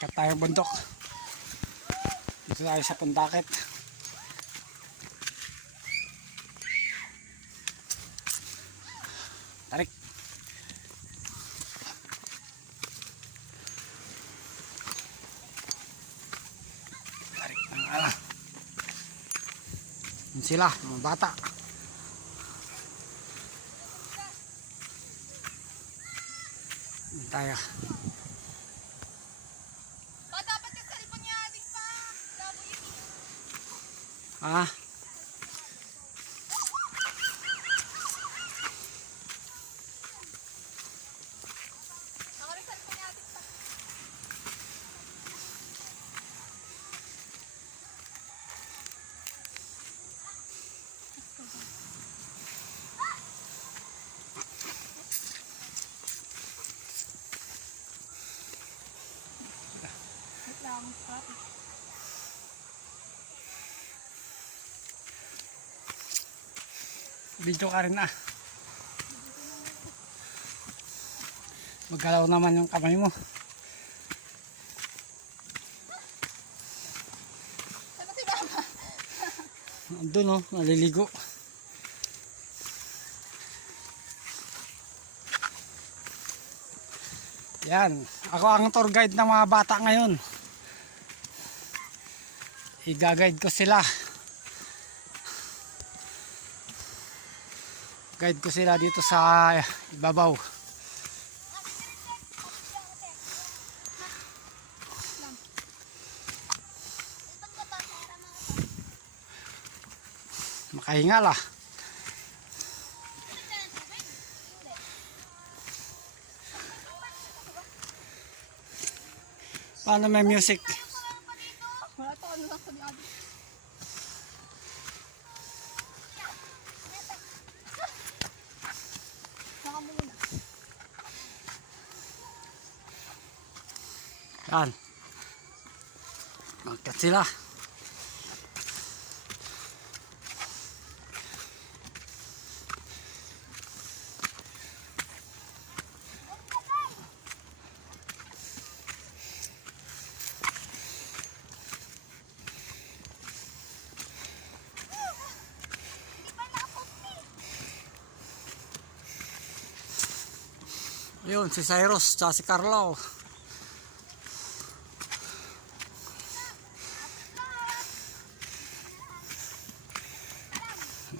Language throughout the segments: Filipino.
Akyat tayong bundok. Dito tayo sa Pundakit. Tarik. Tarik ng ala. Yun sila, mga bata. Yun tayo. Dapat yung cellphone niya adik pa. Labo yun eh. Ah. Ako rin cellphone niya adik pa. Wait lang pa. Video ka rin ah. Maggalaw naman yung kamay mo. Saan si mama? Andun oh, naliligo. Yan, ako ang tour guide ng mga bata ngayon. I-guide ko sila. Guide ko sila dito sa ibabaw. Makahinga lah. Paano may music? Wala to, ano lang sa di adik. Saka mo muna. Yan. Magkat sila. Yun, si Cyrus at si Carlo.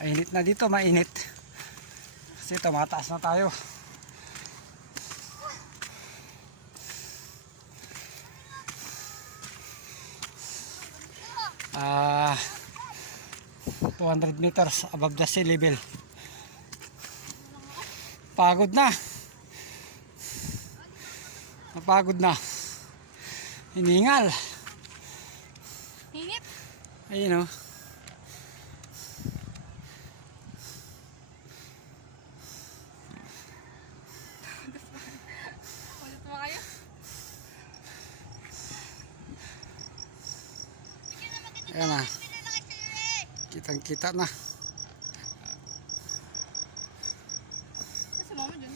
Mainit na dito, mainit. Kasi tumataas na tayo. Ah, 200 meters above the sea level. Pagod na. Napagod na. Hiningal. Init. Ayun o. Ulit mo kayo. Ayan na. Kitang kita na. Si mama dyan.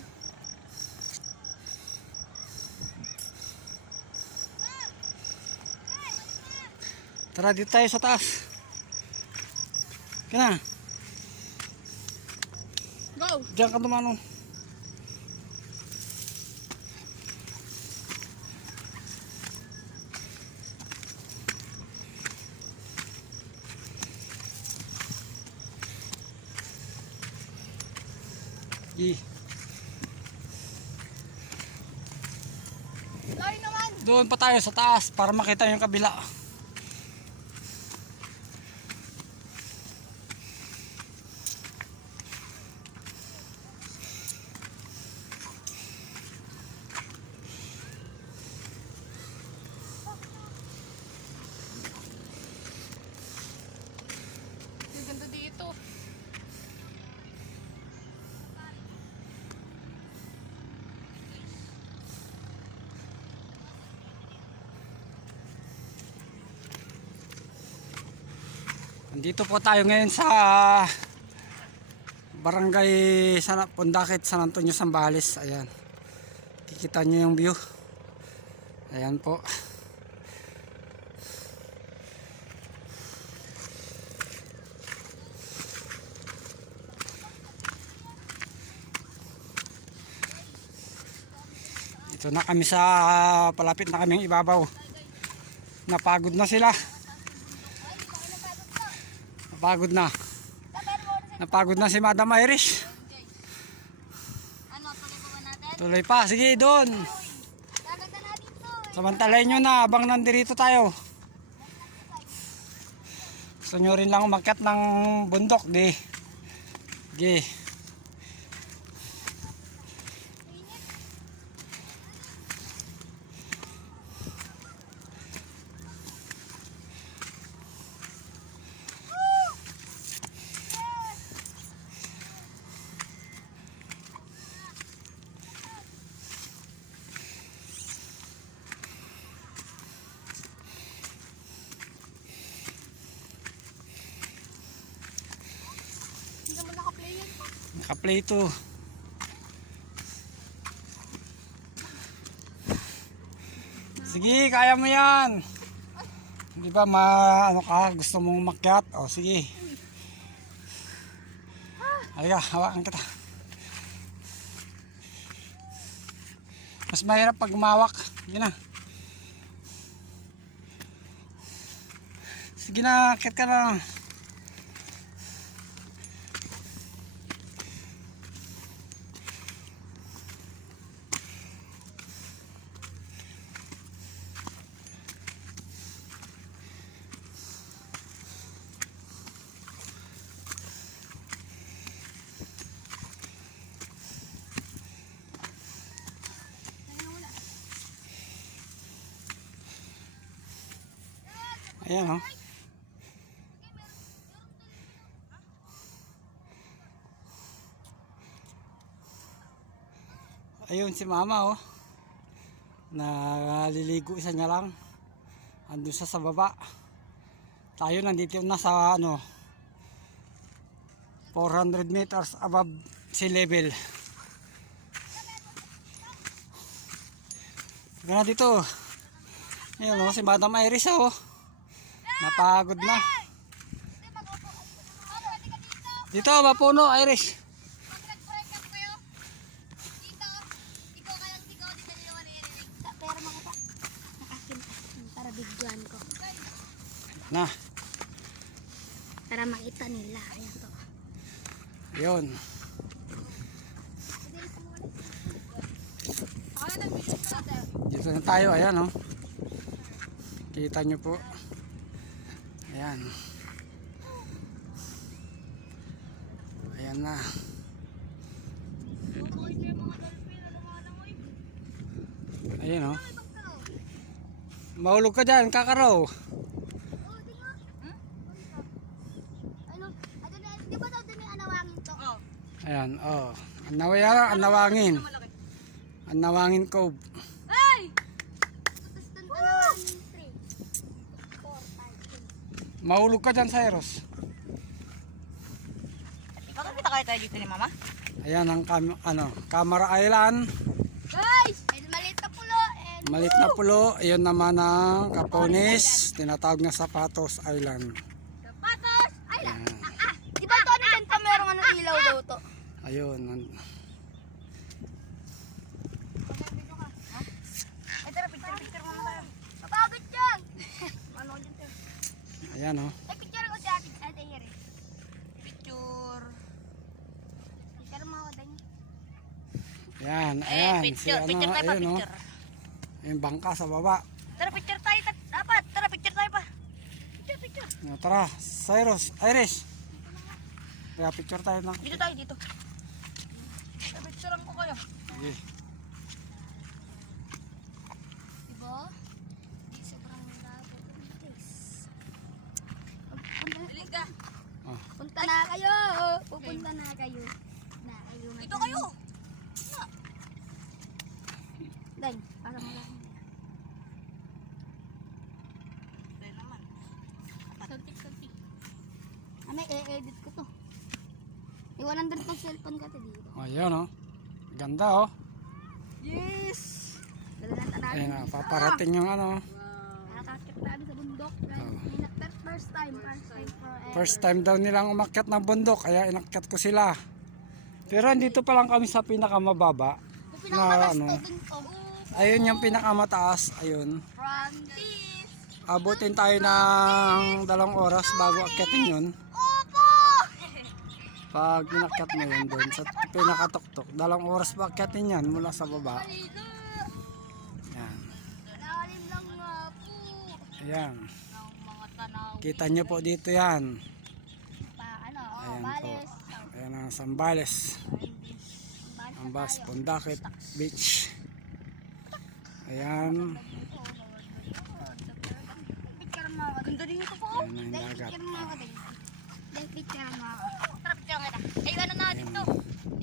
Tara dito tayo sa taas. Kaya na. Go! Diyan ka dumanong. Layo naman! Doon pa tayo sa taas para makita yung kabila. Ang ganda dito. Nandito po tayo ngayon sa Barangay Pundakit, San Antonio, Zambales. Ayan. Kikita nyo yung view. Ayan po. Dito na kami sa palapit na kaming ibabaw. Napagod na sila. Napagod na. Napagod na si Madam Irish. Ano, tuloy pa ba natin? Tuloy pa. Sige, doon. Gaganda na dito. Samantalayin nyo na habang nandito tayo. Gusto nyo rin lang umakyat ng bundok, di. Sige. Hindi naman naka-play yan. Naka-play to. Sige, kaya mo yan. Di ba ano ka, gusto mong umakyat? O sige. Halika, hawakan kita. Mas mahirap pag umawak. Sige na. Sige na, akyat ka na. Ayan o. Ayun si mama o. Naliligo isa niya lang. Andun sa baba. Tayo nandito na sa ano 400 meters above sea level. Gana dito. Ayun o si Madam Iris o. Napagod na. Dito, mapuno, Irish. Mag-break up kayo. Dito. Ikaw kayang ikaw. Di ka nila marinig. Pero mga pa. Nakakin para bigyan ko. Na, Para makita nila. Ayan to. yun. Dito na tayo, ayan o. Kita nyo po. Ayan. Ayan na. Ayan o. Mahulog ka dyan, kakaraw. Ano? Di ba daw din may anawangin to? Oo. Ayan, o. Anawangin. Anawangin Cove. Hey! Tapos doon anawangin 3, 4, 5, 6. Mahulog ka dyan, Cyrus. Bakit kita kaya tayo dito ni Mama? Ayan ang Camara Island. Guys! And maliit na pulo. And Malit na pulo. Ayun naman ang Capones. Tinatawag na Sapatos Island. Sapatos! Ay lang! Di ba Tony Benta merong ano ilaw daw to? Ayun. Ay, tara, picture muna tayo. Mabagod yan! Ano yun to? Ayan o. Ay, picture ko si ate Yeri. Picture. Picture mo ako din. Ayan. Eh, Ayan. picture tayo pa, Ayun o. picture. Yung bangka sa baba. Tara, picture tayo. Dapat, tara, picture tayo pa. Picture. Tara, Cyrus, Irish. Kaya picture tayo na. Dito tayo, dito. Picturean ko kayo. Sige. Diba? Di sobrang labo. Guys. Dali ka. Punta na kayo! Pupunta na kayo. Dito kayo. Dahil, para mo lang. Dahil naman. Saltik. Ano, i-edit ko to. 100 pag cellphone ka dito. Ayan o. Ganda o. Yes! Dala na tayo. Ayan na, paparating yung ano. Nakakakit tayo sa bundok. Guys. First time forever. First time daw nilang umakyat ng bundok. Kaya inakyat ko sila. Pero andito pa lang kami sa pinakamababa. Yung pinakamataas ano. to, dun to. Ayun yung pinakamataas. Ayun. Francis! Abutin tayo ng 2 oras bago akyatin yun. Opo! Pag inakyat mo yun doon sa pinakatuktok, 2 oras pa akyatin yan mula sa baba. Maligo! Yan. Lalim lang nga po. Ayan. Ng mga tanaw. Kita nyo po dito yan. Ayan Ayan po. Bales. Ayan ang Sambales. Bales Ang Bas, Pondakit Beach. Ayan. Picture mo ako. Ganda din ito po. Ayan ang dagat. Picture mo ako din. Picture mo ako. Tara, picture kita. Ay, ano natin to?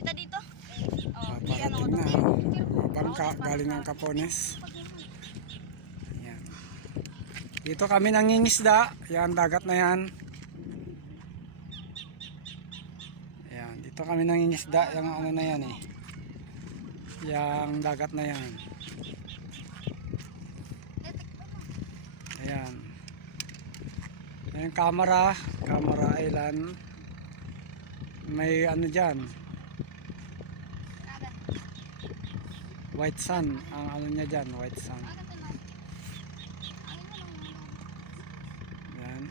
Kita dito. Oh, Paparating na. Bangka galing ng Capones. Ayan. Dito kami nangingisda. Yan, dagat na yan. Ayan, dito kami nangingisda. Yung ano na yan eh. Yang dagat na yan. Ayan. Ayan, camera island. May ano dyan. White sun. Ang ano niya dyan, white sun. Ayan.